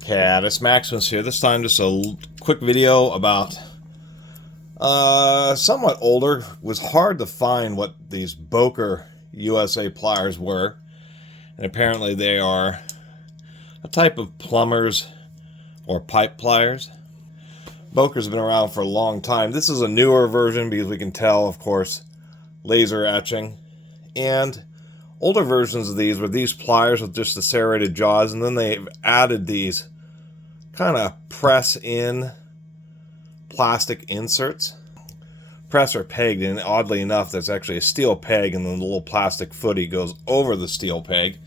Catus, Maximus here. This time just a quick video about somewhat older. It was hard to find what these Boker USA pliers were, and apparently they are a type of plumbers or pipe pliers. Boker's been around for a long time. This is a newer version because we can tell, of course, laser etching. And older versions of these were these pliers with just the serrated jaws, and then they've added these kind of press-in plastic inserts. Press or pegged, and oddly enough, that's actually a steel peg, and then the little plastic footy goes over the steel peg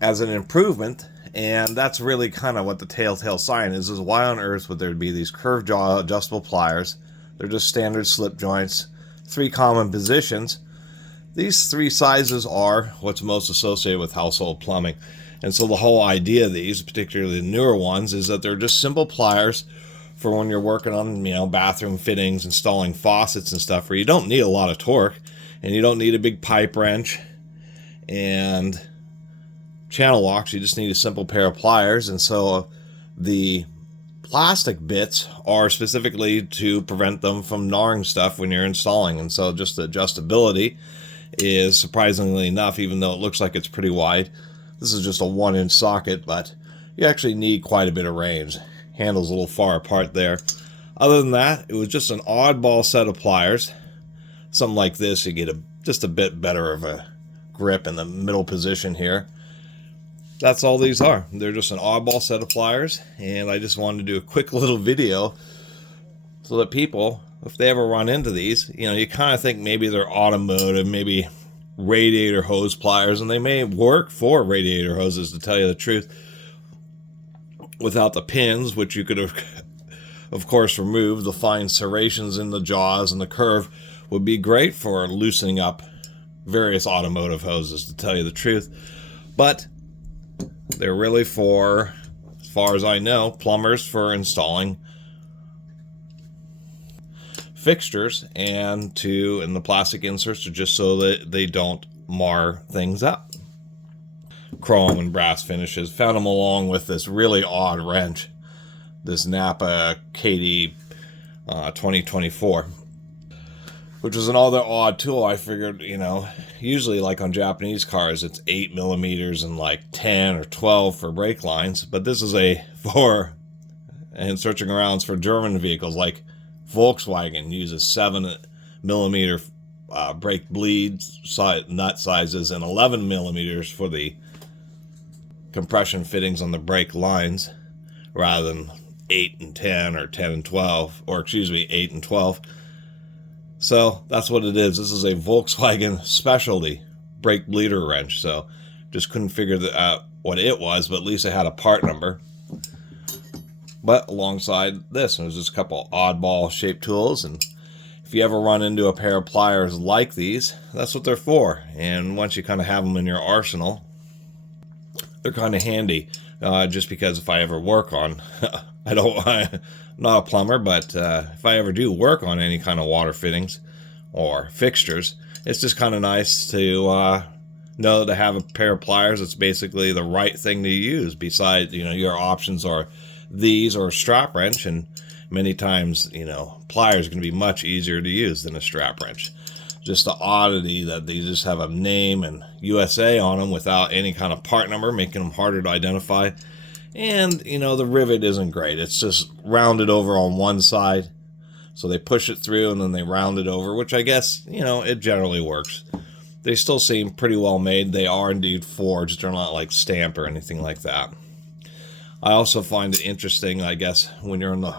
as an improvement. And that's really kind of what the telltale sign is why on earth would there be these curved jaw adjustable pliers? They're just standard slip joints, 3 common positions. These 3 sizes are what's most associated with household plumbing. And so the whole idea of these, particularly the newer ones, is that they're just simple pliers for when you're working on, bathroom fittings, installing faucets and stuff, where you don't need a lot of torque, and you don't need a big pipe wrench and channel locks. You just need a simple pair of pliers. And so the plastic bits are specifically to prevent them from gnawing stuff when you're installing. And so just the adjustability is, surprisingly enough, even though it looks like it's pretty wide, this is just a 1-inch socket, but you actually need quite a bit of range. Handle's a little far apart there. Other than that, it was just an oddball set of pliers. Something like this, you get just a bit better of a grip in the middle position here. That's all these are. They're just an oddball set of pliers, and I just wanted to do a quick little video so that people, if they ever run into these, you kind of think maybe they're automotive, maybe radiator hose pliers, and they may work for radiator hoses, to tell you the truth, without the pins, which you could have, of course, remove. The fine serrations in the jaws and the curve would be great for loosening up various automotive hoses, to tell you the truth. But they're really for, as far as I know, plumbers for installing fixtures, and the plastic inserts are just so that they don't mar things up. Chrome and brass finishes. Found them along with this really odd wrench, this Napa KD 2024, which was another odd tool. I figured, usually like on Japanese cars, it's 8 millimeters and like 10 or 12 for brake lines, but this is and searching around for German vehicles like Volkswagen uses 7 millimeter brake bleed nut sizes and 11 millimeters for the compression fittings on the brake lines, rather than 8 and 10 or 10 and 12, or excuse me, 8 and 12. So that's what it is. This is a Volkswagen specialty brake bleeder wrench. So just couldn't figure out what it was, but at least it had a part number. But alongside this, there's just a couple oddball shaped tools, and if you ever run into a pair of pliers like these, that's what they're for. And once you kind of have them in your arsenal, they're kind of handy. Just because if I ever work on, I'm not a plumber, but if I ever do work on any kind of water fittings or fixtures, it's just kind of nice to know to have a pair of pliers. It's basically the right thing to use. Besides, your options are these or a strap wrench, and many times, pliers are going to be much easier to use than a strap wrench. Just the oddity that they just have a name and USA on them without any kind of part number, making them harder to identify. And, the rivet isn't great. It's just rounded over on one side. So they push it through and then they round it over, which I guess, it generally works. They still seem pretty well made. They are indeed forged. They're not like stamped or anything like that. I also find it interesting, I guess, when you're in the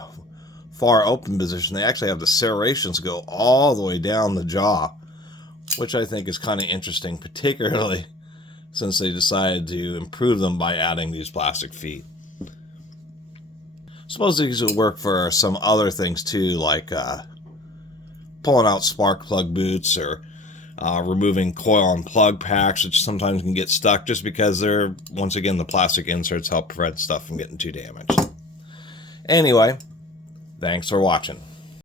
far open position, they actually have the serrations go all the way down the jaw, which I think is kind of interesting, particularly since they decided to improve them by adding these plastic feet. Suppose these would work for some other things too, like pulling out spark plug boots, or removing coil and plug packs, which sometimes can get stuck just because once again, the plastic inserts help prevent stuff from getting too damaged. Anyway, thanks for watching.